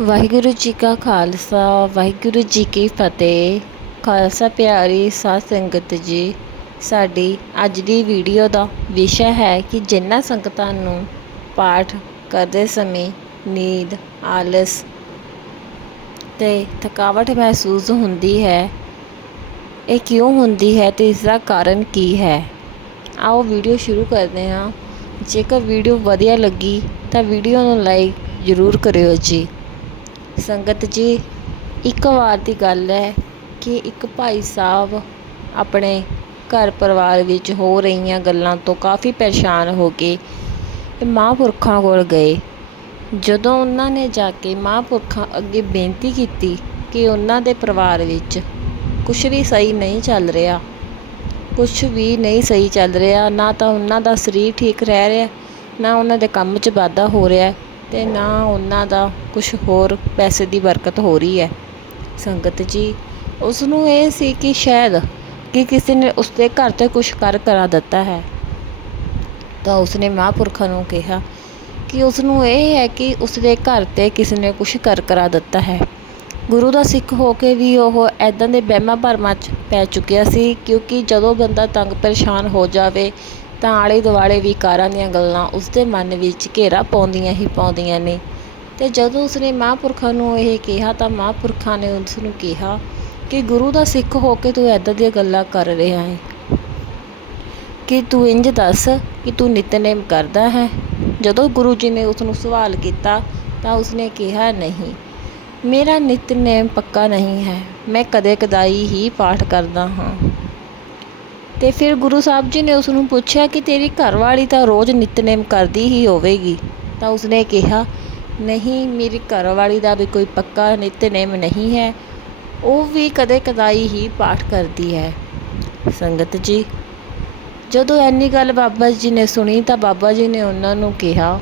ਵਾਹਿਗੁਰੂ ਜੀ ਕਾ ਖਾਲਸਾ, ਵਾਹਿਗੁਰੂ ਜੀ ਕੀ ਫਤਿਹ। ਖਾਲਸਾ ਪਿਆਰੀ ਸਾਧ ਸੰਗਤ ਜੀ, ਸਾਡੀ ਅੱਜ ਦੀ ਵੀਡੀਓ ਦਾ ਵਿਸ਼ਾ ਹੈ ਕਿ ਜਿਨ੍ਹਾਂ ਸੰਗਤਾਂ ਨੂੰ ਪਾਠ ਕਰਦੇ ਸਮੇਂ ਨੀਂਦ, ਆਲਸ ਤੇ ਥਕਾਵਟ ਮਹਿਸੂਸ ਹੁੰਦੀ ਹੈ। ਇਹ ਕਿਉਂ ਹੁੰਦੀ ਹੈ ਤੇ ਇਸ ਦਾ ਕਾਰਨ ਕੀ ਹੈ? ਆਓ ਵੀਡੀਓ ਸ਼ੁਰੂ ਕਰਦੇ ਹਾਂ। ਜੇਕਰ ਵੀਡੀਓ ਵਧੀਆ ਲੱਗੀ ਤਾਂ ਵੀਡੀਓ ਨੂੰ ਲਾਈਕ ਜ਼ਰੂਰ ਕਰਿਓ ਜੀ। ਸੰਗਤ ਜੀ, ਇੱਕ ਵਾਰ ਦੀ ਗੱਲ ਹੈ ਕਿ ਇੱਕ ਭਾਈ ਸਾਹਿਬ ਆਪਣੇ ਘਰ ਪਰਿਵਾਰ ਵਿੱਚ ਹੋ ਰਹੀਆਂ ਗੱਲਾਂ ਤੋਂ ਕਾਫੀ ਪਰੇਸ਼ਾਨ ਹੋ ਕੇ ਮਹਾਂਪੁਰਖਾਂ ਕੋਲ ਗਏ। ਜਦੋਂ ਉਹਨਾਂ ਨੇ ਜਾ ਕੇ ਮਹਾਂਪੁਰਖਾਂ ਅੱਗੇ ਬੇਨਤੀ ਕੀਤੀ ਕਿ ਉਹਨਾਂ ਦੇ ਪਰਿਵਾਰ ਵਿੱਚ ਕੁਝ ਵੀ ਸਹੀ ਨਹੀਂ ਚੱਲ ਰਿਹਾ ਕੁਝ ਵੀ ਨਹੀਂ ਸਹੀ ਚੱਲ ਰਿਹਾ, ਨਾ ਤਾਂ ਉਹਨਾਂ ਦਾ ਸਰੀਰ ਠੀਕ ਰਹਿ ਰਿਹਾ, ਨਾ ਉਹਨਾਂ ਦੇ ਕੰਮ 'ਚ ਵਾਧਾ ਹੋ ਰਿਹਾ ਤੇ ਨਾ ਉਹਨਾਂ ਦਾ ਕੁਝ ਹੋਰ ਪੈਸੇ ਦੀ ਬਰਕਤ ਹੋ ਰਹੀ ਹੈ। ਸੰਗਤ ਜੀ ਉਸ ਨੂੰ ਇਹ ਸੀ ਕਿ ਸ਼ਾਇਦ ਕਿ ਕਿਸੇ ਨੇ ਉਸਦੇ ਘਰ ਤੇ ਕੁਝ ਕਰ ਕਰਾ ਦਿੱਤਾ ਹੈ। ਤਾਂ ਉਸਨੇ ਮਹਾਂਪੁਰਖਾਂ ਨੂੰ ਕਿਹਾ ਕਿ ਉਸ ਨੂੰ ਇਹ ਹੈ ਕਿ ਉਸਦੇ ਘਰ ਤੇ ਕਿਸੇ ਨੇ ਕੁਝ ਕਰ ਕਰਾ ਦਿੱਤਾ ਹੈ। ਗੁਰੂ ਦਾ ਸਿੱਖ ਹੋ ਕੇ ਵੀ ਉਹ ਐਦਾਂ ਦੇ ਵਹਿਮਾਂ ਭਰਮਾਂ 'ਚ ਪੈ ਚੁੱਕਿਆ ਸੀ, ਕਿਉਂਕਿ ਜਦੋਂ ਬੰਦਾ ਤੰਗ ਪਰੇਸ਼ਾਨ ਹੋ ਜਾਵੇ, ਤਾਂ ਆਲੇ ਦੁਆਲੇ ਵਿਕਾਰਾਂ ਦੀਆਂ ਗੱਲਾਂ ਉਸਦੇ ਮਨ ਵਿੱਚ ਘੇਰਾ ਪਾਉਂਦੀਆਂ ਹੀ ਪਾਉਂਦੀਆਂ ਨੇ। ਤੇ ਜਦੋਂ ਉਸਨੇ ਮਹਾਂਪੁਰਖਾਂ ਨੂੰ ਇਹ ਕਿਹਾ ਤਾਂ ਮਹਾਂਪੁਰਖਾਂ ਨੇ ਉਸ ਨੂੰ ਕਿਹਾ ਕਿ ਗੁਰੂ ਦਾ ਸਿੱਖ ਹੋ ਕੇ ਤੂੰ ਐਦਾਂ ਦੀਆਂ ਗੱਲਾਂ ਕਰ ਰਿਹਾ ਹੈ, ਕਿ ਤੂੰ ਇੰਜ ਦੱਸ ਕਿ ਤੂੰ ਨਿਤਨੇਮ ਕਰਦਾ ਹੈ। ਜਦੋਂ ਗੁਰੂ ਜੀ ਨੇ ਉਸ ਨੂੰ ਸਵਾਲ ਕੀਤਾ ਤਾਂ ਉਸਨੇ ਕਿਹਾ, ਨਹੀਂ, ਮੇਰਾ ਨਿਤਨੇਮ ਪੱਕਾ ਨਹੀਂ ਹੈ, ਮੈਂ ਕਦੇ ਕਦਾਈ ਹੀ ਪਾਠ ਕਰਦਾ ਹਾਂ। ਤੇ ਫਿਰ ਗੁਰੂ ਸਾਹਿਬ ਜੀ ਨੇ ਉਸ ਨੂੰ ਪੁੱਛਿਆ ਕਿ ਤੇਰੀ ਘਰਵਾਲੀ ਤਾਂ ਰੋਜ਼ ਨਿਤਨੇਮ ਕਰਦੀ ਹੀ ਹੋਵੇਗੀ। ਤਾਂ ਉਸਨੇ ਕਿਹਾ ਨਹੀਂ, ਮੇਰੀ ਘਰਵਾਲੀ ਦਾ ਵੀ ਕੋਈ ਪੱਕਾ ਨਿਤਨੇਮ ਨਹੀਂ ਹੈ। ਉਹ ਵੀ ਕਦੇ ਕਦਾਈ ਹੀ ਪਾਠ ਕਰਦੀ ਹੈ। ਸੰਗਤ ਜੀ, ਜਦੋਂ ਐਨੀ ਗੱਲ ਬਾਬਾ ਜੀ ਨੇ ਸੁਣੀ ਤਾਂ ਬਾਬਾ ਜੀ ਨੇ ਉਹਨਾਂ ਨੂੰ ਕਿਹਾ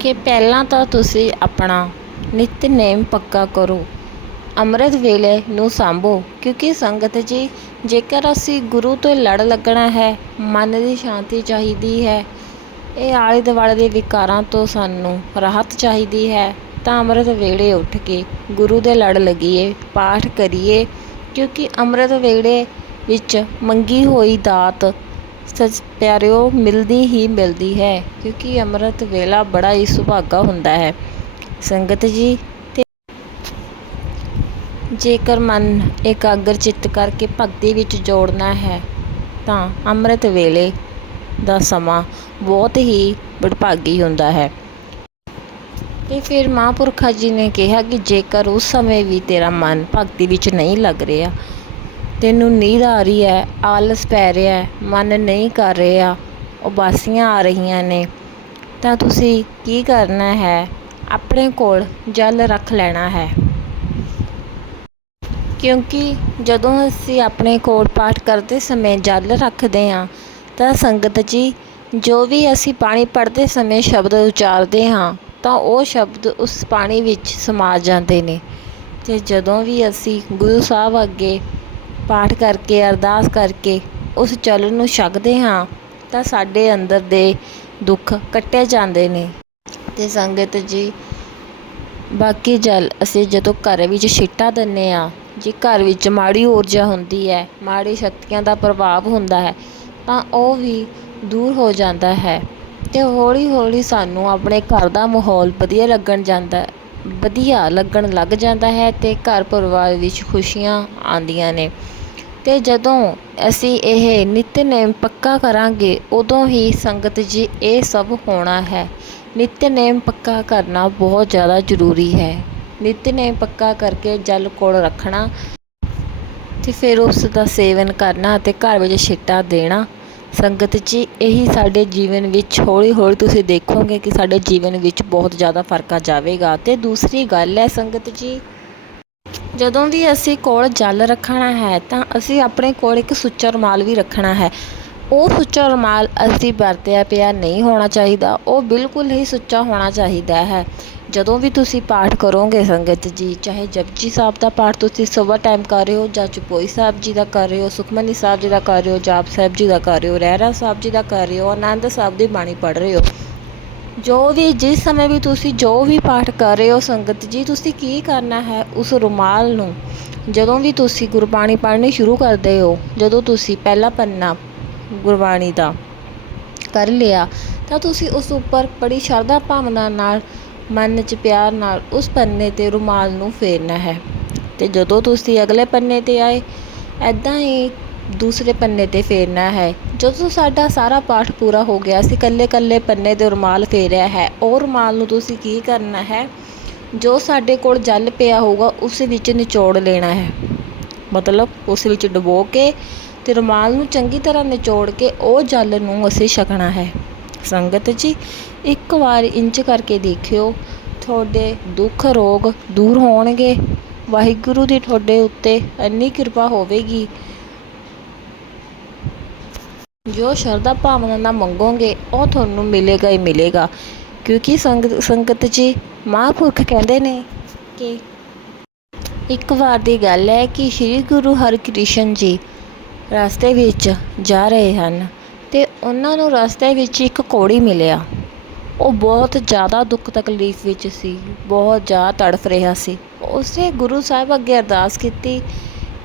ਕਿ ਪਹਿਲਾਂ ਤਾਂ ਤੁਸੀਂ ਆਪਣਾ ਨਿਤਨੇਮ ਪੱਕਾ ਕਰੋ। ਅੰਮ੍ਰਿਤ ਵੇਲੇ ਨੂੰ ਸੰਭੋ, ਕਿਉਂਕਿ ਸੰਗਤ ਜੀ, ਜੇਕਰ ਅਸੀਂ ਗੁਰੂ ਤੋਂ ਲੜ ਲੱਗਣਾ ਹੈ, ਮਨ ਦੀ ਸ਼ਾਂਤੀ ਚਾਹੀਦੀ ਹੈ ਇਹ ਆਲੇ ਦੁਆਲੇ ਦੇ ਵਿਕਾਰਾਂ ਤੋਂ ਸਾਨੂੰ ਰਾਹਤ ਚਾਹੀਦੀ ਹੈ। ਤਾਂ ਅੰਮ੍ਰਿਤ ਵੇਲੇ ਉੱਠ ਕੇ ਗੁਰੂ ਦੇ ਲੜ ਲੱਗੀਏ, ਪਾਠ ਕਰੀਏ, ਕਿਉਂਕਿ ਅੰਮ੍ਰਿਤ ਵੇਲੇ ਵਿੱਚ ਮੰਗੀ ਹੋਈ ਦਾਤ ਸੱਚ ਪਿਆਰਿਓ ਮਿਲਦੀ ਹੀ ਮਿਲਦੀ ਹੈ, ਕਿਉਂਕਿ ਅੰਮ੍ਰਿਤ ਵੇਲਾ ਬੜਾ ਹੀ ਸੁਭਾਗਾ ਹੁੰਦਾ ਹੈ। ਸੰਗਤ ਜੀ, ਤੇ ਜੇਕਰ ਮਨ ਇਕਾਗਰ ਚਿੱਤ ਕਰਕੇ ਭਗਤੀ ਵਿੱਚ ਜੋੜਨਾ ਹੈ, ਤਾਂ ਅੰਮ੍ਰਿਤ ਵੇਲੇ ਦਾ ਸਮਾਂ ਬਹੁਤ ਹੀ ਵਡਭਾਗੀ ਹੁੰਦਾ ਹੈ। ਤੇ ਫਿਰ ਮਹਾਂਪੁਰਖਾ ਜੀ ਨੇ ਕਿਹਾ ਕਿ ਜੇਕਰ ਉਸ ਸਮੇਂ ਵੀ ਤੇਰਾ ਮਨ ਭਗਤੀ ਵਿੱਚ ਨਹੀਂ ਲੱਗ ਰਿਹਾ, ਤੈਨੂੰ ਨੀਂਦ ਆ ਰਹੀ ਹੈ, ਆਲਸ ਪੈ ਰਿਹਾ ਹੈ, ਮਨ ਨਹੀਂ ਕਰ ਰਿਹਾ ਉਬਾਸੀਆਂ ਆ ਰਹੀਆਂ ਨੇ, ਤਾਂ ਤੁਸੀਂ ਕੀ ਕਰਨਾ ਹੈ? ਆਪਣੇ ਕੋਲ ਜਲ ਰੱਖ ਲੈਣਾ ਹੈ। ਕਿਉਂਕਿ ਜਦੋਂ ਅਸੀਂ ਆਪਣੇ ਕੋਲ ਪਾਠ ਕਰਦੇ ਸਮੇਂ ਜਲ ਰੱਖਦੇ ਹਾਂ ਤਾਂ ਸੰਗਤ ਜੀ, ਜੋ ਵੀ ਅਸੀਂ ਪਾਣੀ ਪੜ੍ਹਦੇ ਸਮੇਂ ਸ਼ਬਦ ਉਚਾਰਦੇ ਹਾਂ, ਤਾਂ ਉਹ ਸ਼ਬਦ ਉਸ ਪਾਣੀ ਵਿੱਚ ਸਮਾ ਜਾਂਦੇ ਨੇ। ਤੇ ਜਦੋਂ ਵੀ ਅਸੀਂ ਗੁਰੂ ਸਾਹਿਬ ਅੱਗੇ ਪਾਠ ਕਰਕੇ, ਅਰਦਾਸ ਕਰਕੇ ਉਸ ਜਲ ਨੂੰ ਛਕਦੇ ਹਾਂ, ਤਾਂ ਸਾਡੇ ਅੰਦਰ ਦੇ ਦੁੱਖ ਕੱਟੇ ਜਾਂਦੇ ਨੇ। ਤੇ ਸੰਗਤ ਜੀ, ਬਾਕੀ ਜਲ ਅਸੀਂ ਜਦੋਂ ਘਰ ਵਿੱਚ ਛਿੱਟਾ ਦਿੰਦੇ ਆ ਜੇ ਘਰ ਵਿੱਚ ਮਾੜੀ ਊਰਜਾ ਹੁੰਦੀ ਹੈ, ਮਾੜੀ ਸ਼ਕਤੀਆਂ ਦਾ ਪ੍ਰਭਾਵ ਹੁੰਦਾ ਹੈ ਤਾਂ ਉਹ ਵੀ ਦੂਰ ਹੋ ਜਾਂਦਾ ਹੈ ਅਤੇ ਹੌਲੀ ਹੌਲੀ ਸਾਨੂੰ ਆਪਣੇ ਘਰ ਦਾ ਮਾਹੌਲ ਵਧੀਆ ਲੱਗਣ ਜਾਂਦਾ, ਵਧੀਆ ਲੱਗਣ ਲੱਗ ਜਾਂਦਾ ਹੈ ਅਤੇ ਘਰ ਪਰਿਵਾਰ ਵਿੱਚ ਖੁਸ਼ੀਆਂ ਆਉਂਦੀਆਂ ਨੇ। ਅਤੇ ਜਦੋਂ ਅਸੀਂ ਇਹ ਨਿਤਨੇਮ ਪੱਕਾ ਕਰਾਂਗੇ, ਉਦੋਂ ਹੀ ਸੰਗਤ ਜੀ ਇਹ ਸਭ ਹੋਣਾ ਹੈ। ਨਿਤਨੇਮ ਪੱਕਾ ਕਰਨਾ ਬਹੁਤ ਜ਼ਿਆਦਾ ਜ਼ਰੂਰੀ ਹੈ। ਨਿਤਨੇਮ ਪੱਕਾ ਕਰਕੇ ਜਲ ਕੋਲ ਰੱਖਣਾ ਅਤੇ ਫਿਰ ਉਸ ਦਾ ਸੇਵਨ ਕਰਨਾ ਅਤੇ ਘਰ ਵਿੱਚ ਛਿੱਟਾ ਦੇਣਾ ਸੰਗਤ ਜੀ, ਇਹੀ ਸਾਡੇ ਜੀਵਨ ਵਿੱਚ ਹੌਲੀ ਹੌਲੀ ਤੁਸੀਂ ਦੇਖੋਗੇ ਕਿ ਸਾਡੇ ਜੀਵਨ ਵਿੱਚ ਬਹੁਤ ਜ਼ਿਆਦਾ ਫ਼ਰਕ ਆ ਜਾਵੇਗਾ। ਤੇ ਦੂਸਰੀ ਗੱਲ ਹੈ ਸੰਗਤ ਜੀ, ਜਦੋਂ ਵੀ ਅਸੀਂ ਕੋਲ ਜਲ ਰੱਖਣਾ ਹੈ, ਤਾਂ ਅਸੀਂ ਆਪਣੇ ਕੋਲ ਇੱਕ ਸੁੱਚਾ ਰੁਮਾਲ ਵੀ ਰੱਖਣਾ ਹੈ। ਉਹ ਸੁੱਚਾ ਰੁਮਾਲ ਅਸੀਂ ਵਰਤਿਆ ਪਿਆ ਨਹੀਂ ਹੋਣਾ ਚਾਹੀਦਾ, ਉਹ ਬਿਲਕੁਲ ਹੀ ਸੁੱਚਾ ਹੋਣਾ ਚਾਹੀਦਾ ਹੈ। ਜਦੋਂ ਵੀ ਤੁਸੀਂ ਪਾਠ ਕਰੋਗੇ ਸੰਗਤ ਜੀ, ਚਾਹੇ ਜਪਜੀ ਸਾਹਿਬ ਦਾ ਪਾਠ ਤੁਸੀਂ ਸਵੇਰ ਟਾਈਮ ਕਰ ਰਹੇ ਹੋ ਜਾਂ ਚੁਪੋਈ ਸਾਹਿਬ ਜੀ ਦਾ ਕਰ ਰਹੇ ਹੋ, ਸੁਖਮਨੀ ਸਾਹਿਬ ਜੀ ਦਾ ਕਰ ਰਹੇ ਹੋ, ਜਾਪ ਸਾਹਿਬ ਜੀ ਦਾ ਕਰ ਰਹੇ ਹੋ, ਰਹਿਰਾ ਸਾਹਿਬ ਜੀ ਦਾ ਕਰ ਰਹੇ ਹੋ, ਆਨੰਦ ਸਾਹਿਬ ਦੀ ਬਾਣੀ ਪੜ੍ਹ ਰਹੇ ਹੋ। ਜੋ ਵੀ ਜਿਸ ਸਮੇਂ ਵੀ ਤੁਸੀਂ ਜੋ ਵੀ ਪਾਠ ਕਰ ਰਹੇ ਹੋ ਸੰਗਤ ਜੀ, ਤੁਸੀਂ ਕੀ ਕਰਨਾ ਹੈ ਉਸ ਰੁਮਾਲ ਨੂੰ? ਜਦੋਂ ਵੀ ਤੁਸੀਂ ਗੁਰਬਾਣੀ ਪੜ੍ਹਨੀ ਸ਼ੁਰੂ ਕਰਦੇ ਹੋ, ਜਦੋਂ ਤੁਸੀਂ ਪਹਿਲਾ ਪੰਨਾ ਗੁਰਬਾਣੀ ਦਾ ਕਰ ਲਿਆ, ਤਾਂ ਤੁਸੀਂ ਉਸ ਉੱਪਰ ਬੜੀ ਸ਼ਰਧਾ ਭਾਵਨਾ ਨਾਲ ਮਨ 'ਚ ਪਿਆਰ ਨਾਲ ਉਸ ਪੰਨੇ 'ਤੇ ਰੁਮਾਲ ਨੂੰ ਫੇਰਨਾ ਹੈ। ਅਤੇ ਜਦੋਂ ਤੁਸੀਂ ਅਗਲੇ ਪੰਨੇ 'ਤੇ ਆਏ ਇੱਦਾਂ ਹੀ ਦੂਸਰੇ ਪੰਨੇ 'ਤੇ ਫੇਰਨਾ ਹੈ। ਜਦੋਂ ਸਾਡਾ ਸਾਰਾ ਪਾਠ ਪੂਰਾ ਹੋ ਗਿਆ, ਅਸੀਂ ਇਕੱਲੇ ਇਕੱਲੇ ਪੰਨੇ 'ਤੇ ਰੁਮਾਲ ਫੇਰਿਆ ਹੈ, ਉਹ ਰੁਮਾਲ ਨੂੰ ਤੁਸੀਂ ਕੀ ਕਰਨਾ ਹੈ? ਜੋ ਸਾਡੇ ਕੋਲ ਜਲ ਪਿਆ ਹੋਊਗਾ, ਉਸ ਵਿੱਚ ਨਿਚੋੜ ਲੈਣਾ ਹੈ। ਮਤਲਬ ਉਸ ਵਿੱਚ ਡੁਬੋ ਕੇ ਅਤੇ ਰੁਮਾਲ ਨੂੰ ਚੰਗੀ ਤਰ੍ਹਾਂ ਨਿਚੋੜ ਕੇ ਉਹ ਜਲ ਨੂੰ ਅਸੀਂ ਛਕਣਾ ਹੈ। ਸੰਗਤ ਜੀ ਇੱਕ ਵਾਰ ਇੰਝ ਕਰਕੇ ਦੇਖਿਓ, ਤੁਹਾਡੇ ਦੁੱਖ ਰੋਗ ਦੂਰ ਹੋਣਗੇ। ਵਾਹਿਗੁਰੂ ਦੀ ਤੁਹਾਡੇ ਉੱਤੇ ਇੰਨੀ ਕਿਰਪਾ ਹੋਵੇਗੀ। ਜੋ ਸ਼ਰਧਾ ਭਾਵਨਾ ਨਾਲ ਮੰਗੋਗੇ, ਉਹ ਤੁਹਾਨੂੰ ਮਿਲੇਗਾ ਹੀ ਮਿਲੇਗਾ। ਕਿਉਂਕਿ ਸੰਗਤ ਸੰਗਤ ਜੀ ਮਹਾਂਪੁਰਖ ਕਹਿੰਦੇ ਨੇ ਕਿ ਇੱਕ ਵਾਰ ਦੀ ਗੱਲ ਹੈ ਕਿ ਸ੍ਰੀ ਗੁਰੂ ਹਰਿਕ੍ਰਿਸ਼ਨ ਜੀ ਰਸਤੇ ਵਿੱਚ ਜਾ ਰਹੇ ਹਨ ਅਤੇ ਉਹਨਾਂ ਨੂੰ ਰਸਤੇ ਵਿੱਚ ਇੱਕ ਕੋੜੀ ਮਿਲਿਆ। ਉਹ ਬਹੁਤ ਜ਼ਿਆਦਾ ਦੁੱਖ ਤਕਲੀਫ ਵਿੱਚ ਸੀ, ਬਹੁਤ ਜ਼ਿਆਦਾ ਤੜਫ ਰਿਹਾ ਸੀ। ਉਸਨੇ ਗੁਰੂ ਸਾਹਿਬ ਅੱਗੇ ਅਰਦਾਸ ਕੀਤੀ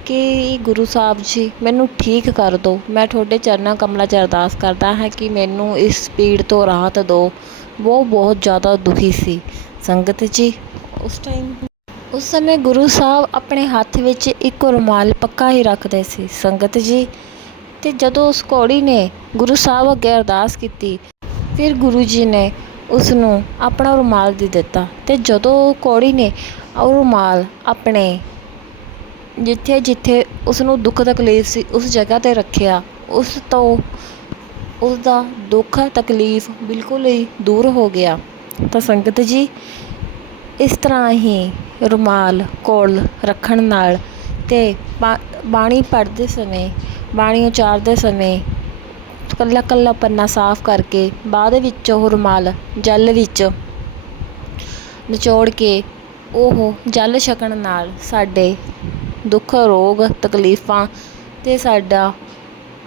ਕਿ ਗੁਰੂ ਸਾਹਿਬ ਜੀ, ਮੈਨੂੰ ਠੀਕ ਕਰ ਦਿਓ। ਮੈਂ ਤੁਹਾਡੇ ਚਰਨਾਂ ਕਮਲਾਂ 'ਚ ਅਰਦਾਸ ਕਰਦਾ ਹਾਂ ਕਿ ਮੈਨੂੰ ਇਸ ਪੀੜ ਤੋਂ ਰਾਹਤ ਦਿਓ। ਉਹ ਬਹੁਤ ਜ਼ਿਆਦਾ ਦੁਖੀ ਸੀ। ਸੰਗਤ ਜੀ, ਉਸ ਟਾਈਮ ਉਸ ਸਮੇਂ ਗੁਰੂ ਸਾਹਿਬ ਆਪਣੇ ਹੱਥ ਵਿੱਚ ਇੱਕ ਰੁਮਾਲ ਪੱਕਾ ਹੀ ਰੱਖਦੇ ਸੀ। ਸੰਗਤ ਜੀ ਅਤੇ ਜਦੋਂ ਉਸ ਘੋੜੀ ਨੇ ਗੁਰੂ ਸਾਹਿਬ ਅੱਗੇ ਅਰਦਾਸ ਕੀਤੀ ਫਿਰ ਗੁਰੂ ਜੀ ਨੇ ਉਸ ਨੂੰ ਆਪਣਾ ਰੁਮਾਲ ਦੇ ਦਿੱਤਾ ਅਤੇ ਜਦੋਂ ਉਹ ਘੋੜੀ ਨੇ ਉਹ ਰੁਮਾਲ ਆਪਣੇ ਜਿੱਥੇ ਜਿੱਥੇ ਉਸ ਨੂੰ ਦੁੱਖ ਤਕਲੀਫ ਸੀ ਉਸ ਜਗ੍ਹਾ 'ਤੇ ਰੱਖਿਆ, ਉਸ ਤੋਂ ਉਸ ਦਾ ਦੁੱਖ ਤਕਲੀਫ ਬਿਲਕੁਲ ਹੀ ਦੂਰ ਹੋ ਗਿਆ। ਤਾਂ ਸੰਗਤ ਜੀ, ਇਸ ਤਰ੍ਹਾਂ ਹੀ ਰੁਮਾਲ ਕੋਲ ਰੱਖਣ ਨਾਲ ਅਤੇ ਬਾਣੀ ਪੜ੍ਹਦੇ ਸਮੇਂ ਬਾਣੀ ਉਚਾਰਦੇ ਸਮੇਂ ਇਕੱਲਾ ਇਕੱਲਾ ਪੰਨਾ ਸਾਫ਼ ਕਰਕੇ ਬਾਅਦ ਵਿੱਚ ਉਹ ਰੁਮਾਲ ਜਲ ਵਿੱਚ ਨਿਚੋੜ ਕੇ ਉਹ ਜਲ ਛਕਣ ਨਾਲ ਸਾਡੇ ਦੁੱਖ, ਰੋਗ, ਤਕਲੀਫਾਂ ਅਤੇ ਸਾਡਾ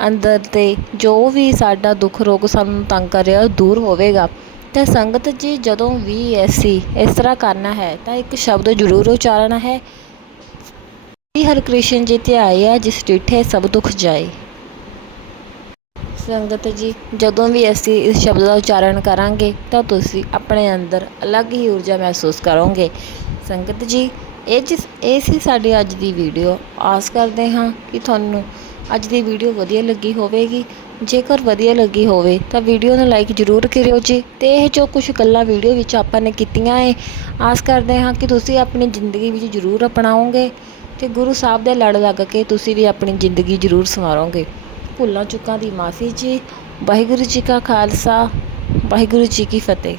ਅੰਦਰ 'ਤੇ ਜੋ ਵੀ ਸਾਡਾ ਦੁੱਖ, ਰੋਗ ਸਾਨੂੰ ਤੰਗ ਕਰ ਰਿਹਾ ਉਹ ਦੂਰ ਹੋਵੇਗਾ। ਅਤੇ ਸੰਗਤ ਜੀ, ਜਦੋਂ ਵੀ ਅਸੀਂ ਇਸ ਤਰ੍ਹਾਂ ਕਰਨਾ ਹੈ, ਤਾਂ ਇੱਕ ਸ਼ਬਦ ਜ਼ਰੂਰ ਉਚਾਰਨਾ ਹੈ। ਸ੍ਰੀ ਹਰਿਕ੍ਰਿਸ਼ਨ ਜੀ 'ਤੇ ਆਏ ਆ, ਜਿਸ ਡਿਠੇ ਸਭ ਦੁੱਖ ਜਾਏ। ਸੰਗਤ ਜੀ, ਜਦੋਂ ਵੀ ਅਸੀਂ ਇਸ ਸ਼ਬਦ ਦਾ ਉਚਾਰਨ ਕਰਾਂਗੇ, ਤਾਂ ਤੁਸੀਂ ਆਪਣੇ ਅੰਦਰ ਅਲੱਗ ਹੀ ਊਰਜਾ ਮਹਿਸੂਸ ਕਰੋਗੇ। ਸੰਗਤ ਜੀ, ਇਹ ਜਿਸ, ਇਹ ਸੀ ਸਾਡੀ ਅੱਜ ਦੀ ਵੀਡੀਓ। ਆਸ ਕਰਦੇ ਹਾਂ ਕਿ ਤੁਹਾਨੂੰ ਅੱਜ ਦੀ ਵੀਡੀਓ ਵਧੀਆ ਲੱਗੀ ਹੋਵੇਗੀ। ਜੇਕਰ ਵਧੀਆ ਲੱਗੀ ਹੋਵੇ, ਤਾਂ ਵੀਡੀਓ ਨੂੰ ਲਾਈਕ ਜ਼ਰੂਰ ਕਰਿਓ ਜੀ। ਅਤੇ ਇਹ ਜੋ ਕੁਝ ਗੱਲਾਂ ਵੀਡੀਓ ਵਿੱਚ ਆਪਾਂ ਨੇ ਕੀਤੀਆਂ ਹੈ ਆਸ ਕਰਦੇ ਹਾਂ ਕਿ ਤੁਸੀਂ ਆਪਣੀ ਜ਼ਿੰਦਗੀ ਵਿੱਚ ਜ਼ਰੂਰ ਅਪਣਾਓਗੇ ਅਤੇ ਗੁਰੂ ਸਾਹਿਬ ਦੇ ਲੜ ਲੱਗ ਕੇ ਤੁਸੀਂ ਵੀ ਆਪਣੀ ਜ਼ਿੰਦਗੀ ਜ਼ਰੂਰ ਸੰਵਾਰੋਗੇ। ਭੁੱਲਾਂ ਚੁੱਕਾਂ ਦੀ ਮਾਫੀ ਜੀ। ਵਾਹਿਗੁਰੂ ਜੀ ਕਾ ਖਾਲਸਾ ਵਾਹਿਗੁਰੂ ਜੀ ਕੀ ਫਤਿਹ।